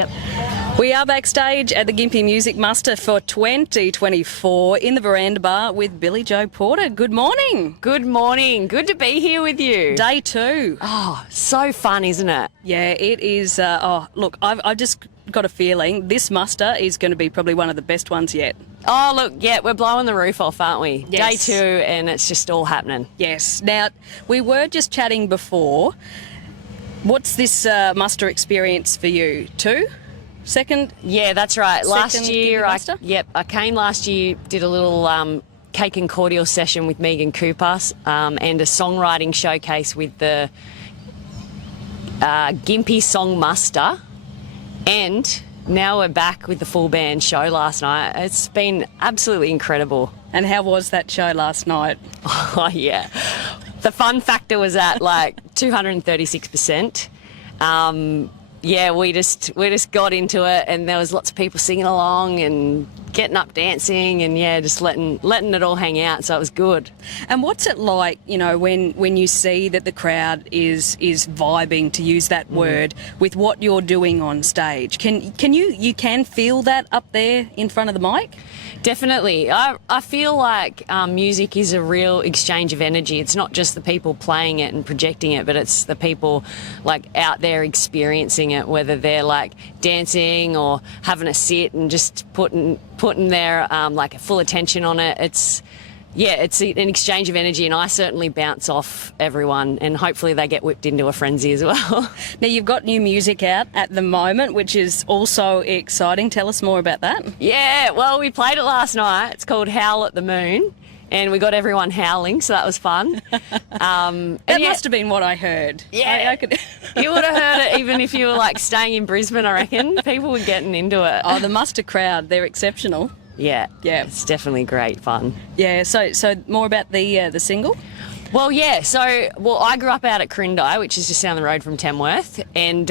Yep. We are backstage at the Gympie Music Muster for 2024 in the Verandah Bar with Billie-Jo Porter. Good morning. Good morning. Good to be here with you. Day 2. Oh, so fun, isn't it? Yeah, it is. Look, I've just got a feeling this muster is going to be probably one of the best ones yet. Oh, look, yeah, we're blowing the roof off, aren't we? Yes. Day 2, and it's just all happening. Yes. Now, we were just chatting before. What's this muster experience for you? 2? Second? Yeah, that's right. Last year, Gympie muster? I came last year, did a little cake and cordial session with Megan Cooper and a songwriting showcase with the Gympie Song Muster, and now we're back with the full band show last night. It's been absolutely incredible. And how was that show last night? Oh, yeah. The fun factor was at like 236%. Yeah, we just got into it, and there was lots of people singing along and getting up dancing, and yeah, just letting it all hang out. So it was good. And what's it like, you know, when you see that the crowd is vibing, to use that word, with what you're doing on stage? Can you feel that up there in front of the mic? Definitely. I feel like music is a real exchange of energy. It's not just the people playing it and projecting it, but it's the people like out there experiencing it, whether they're like dancing or having a sit and just putting their like full attention on it. It's an exchange of energy, and I certainly bounce off everyone, and hopefully they get whipped into a frenzy as well. Now, you've got new music out at the moment, which is also exciting. Tell us more about that. Yeah, well, we played it last night. It's called Howl at the Moon, and we got everyone howling, so that was fun. That must have been what I heard. Yeah, I could... You would have heard it even if you were like staying in Brisbane, I reckon. People were getting into it. Oh, the muster crowd, they're exceptional. Yeah, yeah, it's definitely great fun. Yeah, so more about the single? Well, yeah, I grew up out at Quirindi, which is just down the road from Tamworth, and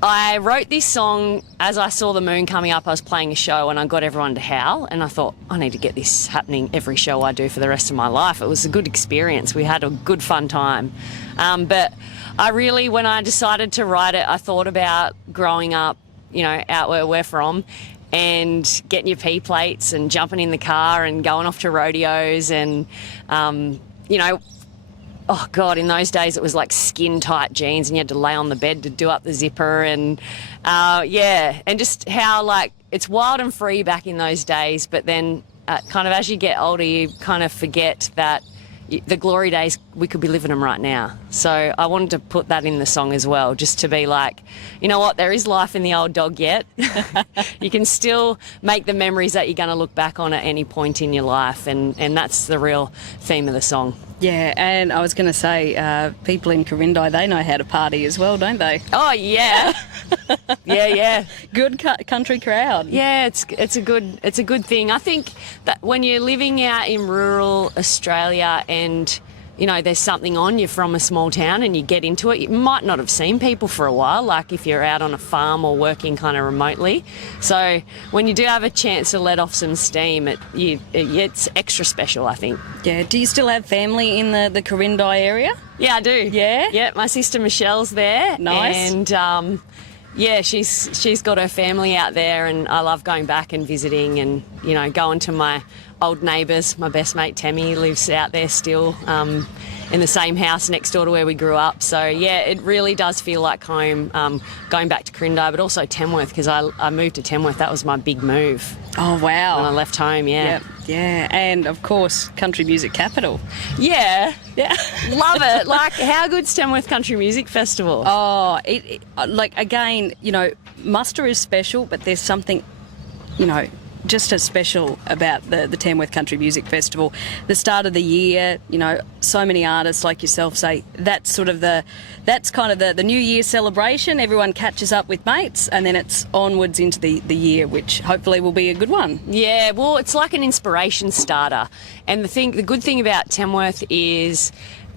I wrote this song as I saw the moon coming up. I was playing a show and I got everyone to howl, and I thought, I need to get this happening every show I do for the rest of my life. It was a good experience. We had a good fun time. But I really, when I decided to write it, I thought about growing up, you know, out where we're from, and getting your P plates and jumping in the car and going off to rodeos and, you know, oh God, in those days it was like skin tight jeans and you had to lay on the bed to do up the zipper, and and just how like it's wild and free back in those days, but then kind of as you get older you kind of forget that the glory days, we could be living them right now. So I wanted to put that in the song as well, just to be like, you know what, there is life in the old dog yet. You can still make the memories that you're going to look back on at any point in your life, and that's the real theme of the song. Yeah, and I was going to say, people in Quirindi, they know how to party as well, don't they? Oh, yeah. Yeah. Good country crowd. Yeah, it's a good thing. I think that when you're living out in rural Australia and, you know, there's something on, you're from a small town and you get into it, you might not have seen people for a while, like if you're out on a farm or working kind of remotely. So when you do have a chance to let off some steam, it's extra special, I think. Yeah. Do you still have family in the Quirindi area? Yeah, I do. Yeah? Yeah, my sister Michelle's there. Nice. And yeah, she's got her family out there, and I love going back and visiting and, you know, going to my old neighbours. My best mate Tammy lives out there still, in the same house next door to where we grew up. So yeah, it really does feel like home, going back to Quirindi, but also Tamworth, because I moved to Tamworth. That was my big move. Oh, wow. When I left home, yeah. Yep. Yeah, and of course, country music capital. Yeah. Yeah. Love it. Like, how good's Tamworth Country Music Festival? Oh, like, again, you know, muster is special, but there's something, you know, just as special about the Tamworth Country Music Festival. The start of the year, you know, so many artists like yourself say that's kind of the New Year celebration. Everyone catches up with mates, and then it's onwards into the year, which hopefully will be a good one. Yeah, well, it's like an inspiration starter. And the good thing about Tamworth is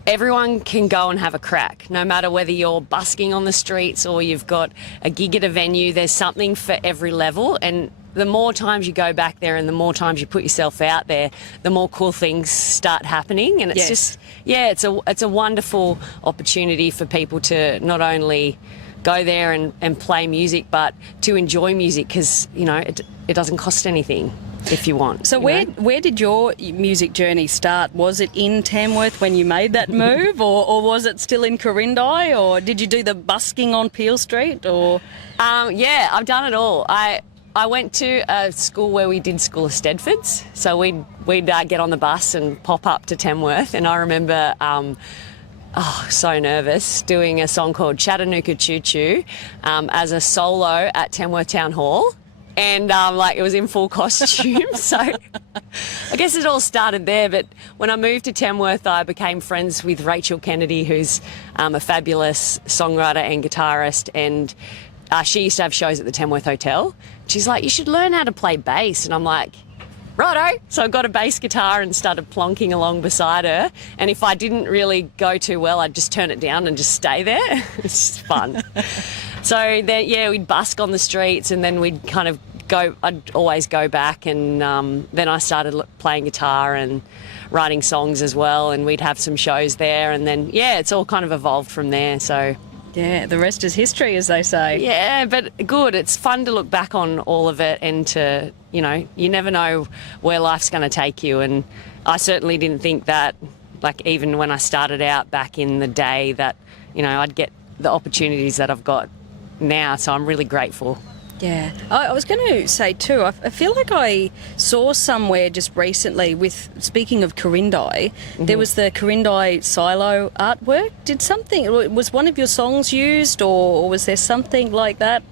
everyone can go and have a crack, no matter whether you're busking on the streets or you've got a gig at a venue. There's something for every level, and the more times you go back there and the more times you put yourself out there, the more cool things start happening. And it's just, yeah, it's a wonderful opportunity for people to not only go there and play music, but to enjoy music because, you know, it doesn't cost anything if you want. So where did your music journey start? Was it in Tamworth when you made that move, or was it still in Quirindi, or did you do the busking on Peel Street? Or yeah, I've done it all. I went to a school where we did School of Stedfords, so we'd get on the bus and pop up to Tamworth, and I remember so nervous doing a song called Chattanooga Choo Choo as a solo at Tamworth Town Hall. And it was in full costume, so I guess it all started there. But when I moved to Tamworth, I became friends with Rachel Kennedy, who's a fabulous songwriter and guitarist, and she used to have shows at the Tamworth Hotel. She's like, you should learn how to play bass, and I'm like, righto. So I got a bass guitar and started plonking along beside her, and if I didn't really go too well, I'd just turn it down and just stay there. It's fun. So then, yeah, we'd busk on the streets, and then we'd kind of I'd always go back, and then I started playing guitar and writing songs as well, and we'd have some shows there, and then, yeah, it's all kind of evolved from there, so... Yeah, the rest is history, as they say. Yeah, but good. It's fun to look back on all of it and to, you know, you never know where life's going to take you, and I certainly didn't think that, like, even when I started out back in the day that, you know, I'd get the opportunities that I've got now, so I'm really grateful. Yeah. I was going to say too, I feel like I saw somewhere just recently speaking of Quirindi, there was the Quirindi silo artwork. Was one of your songs used, or was there something like that?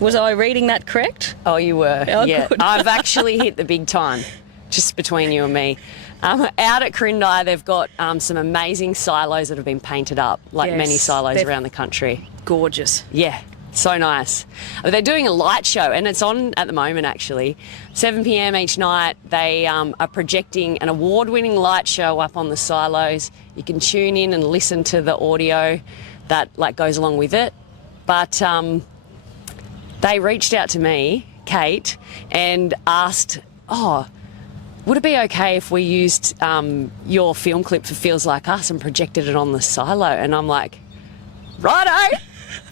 Was I reading that correct? Oh, you were. Oh, yeah. good. I've actually hit the big time, just between you and me. Out at Quirindi, they've got some amazing silos that have been painted up, like Yes, many silos they're around the country. Gorgeous. Yeah, so nice. They're doing a light show, and it's on at the moment, actually. 7 p.m. each night, they are projecting an award-winning light show up on the silos. You can tune in and listen to the audio that goes along with it. But they reached out to me, Kate, and asked, would it be okay if we used your film clip for Feels Like Us and projected it on the silo? And I'm like, righto.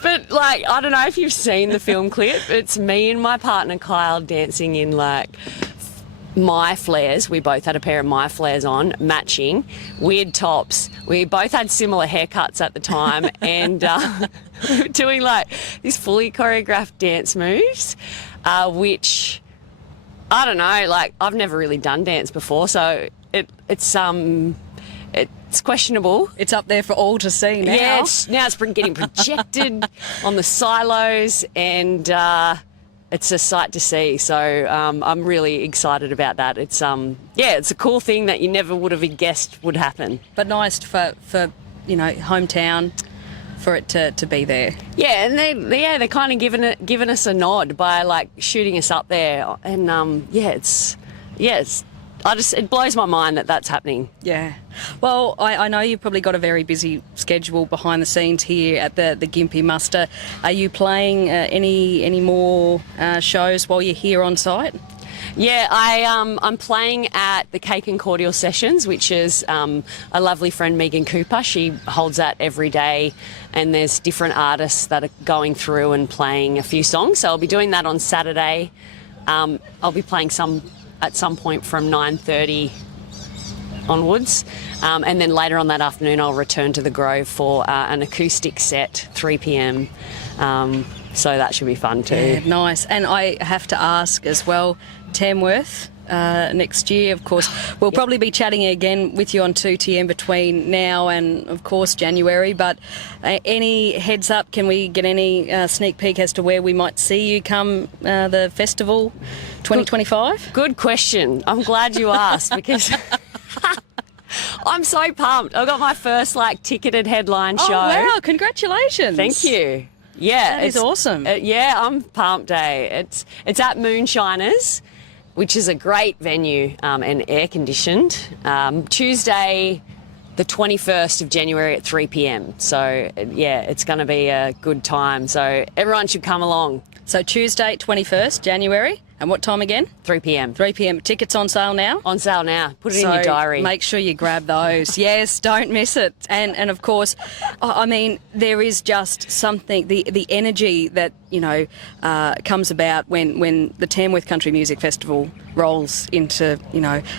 But, I don't know if you've seen the film clip. It's me and my partner, Kyle, dancing in, my flares. We both had a pair of my flares on, matching, weird tops. We both had similar haircuts at the time, and we were doing, these fully choreographed dance moves, which, I don't know, I've never really done dance before, so it's questionable. It's up there for all to see now. Yeah, now it's getting projected on the silos, and it's a sight to see. So I'm really excited about that. It's it's a cool thing that you never would have guessed would happen. But nice for hometown, for it to be there. Yeah, and they're kind of giving us a nod by shooting us up there, and it blows my mind that that's happening. Yeah. Well, I know you've probably got a very busy schedule behind the scenes here at the Gympie Muster. Are you playing any more shows while you're here on site? Yeah, I'm playing at the Cake and Cordial Sessions, which is a lovely friend, Megan Cooper. She holds that every day, and there's different artists that are going through and playing a few songs. So I'll be doing that on Saturday. I'll be playing at some point from 9:30 onwards, and then later on that afternoon I'll return to the Grove for an acoustic set, 3 p.m. So that should be fun too. Yeah, nice. And I have to ask as well, Tamworth next year, of course. We'll probably be chatting again with you on 2TM between now and, of course, January. But any heads up, can we get any sneak peek as to where we might see you come the festival 2025? Good question. I'm glad you asked because I'm so pumped. I've got my first ticketed headline show. Oh, wow. Congratulations. Thank you. Yeah, that is awesome. Yeah, I'm pumped. It's at Moonshiners, which is a great venue and air conditioned. Tuesday, the 21st of January at 3 p.m. So yeah, it's going to be a good time. So everyone should come along. So Tuesday, 21st January And what time again? 3 p.m. 3 p.m. Tickets on sale now? On sale now. Put it in So your diary. make sure you grab those. Yes, don't miss it. And of course, I mean, there is just something, the energy that, comes about when the Tamworth Country Music Festival rolls into,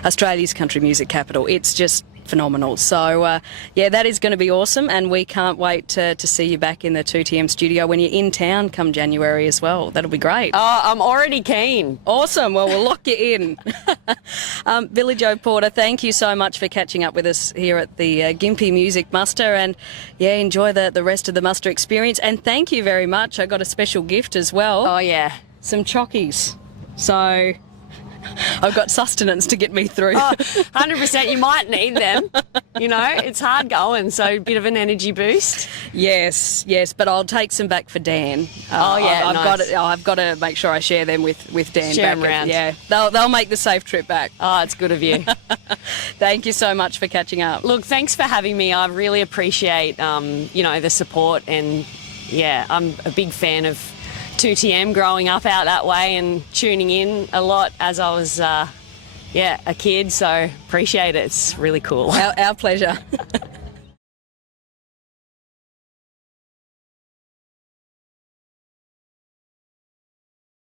Australia's country music capital. It's just phenomenal. So, that is going to be awesome, and we can't wait to see you back in the 2TM studio when you're in town come January as well. That'll be great. Oh, I'm already keen. Awesome. Well, we'll lock you in. Billie-Jo Porter, thank you so much for catching up with us here at the Gympie Music Muster, and enjoy the rest of the muster experience. And thank you very much. I got a special gift as well. Oh, yeah. Some chockies. So I've got sustenance to get me through. Oh, 100%. You might need them. It's hard going, so a bit of an energy boost. Yes, but I'll take some back for Dan. I've got to make sure I share them with Dan. Share back them around. Yeah, they'll make the safe trip back. Oh, it's good of you. Thank you so much for catching up. Look, thanks for having me. I really appreciate, the support, and I'm a big fan of 2TM growing up out that way and tuning in a lot as I was, a kid. So appreciate it. It's really cool. Our pleasure.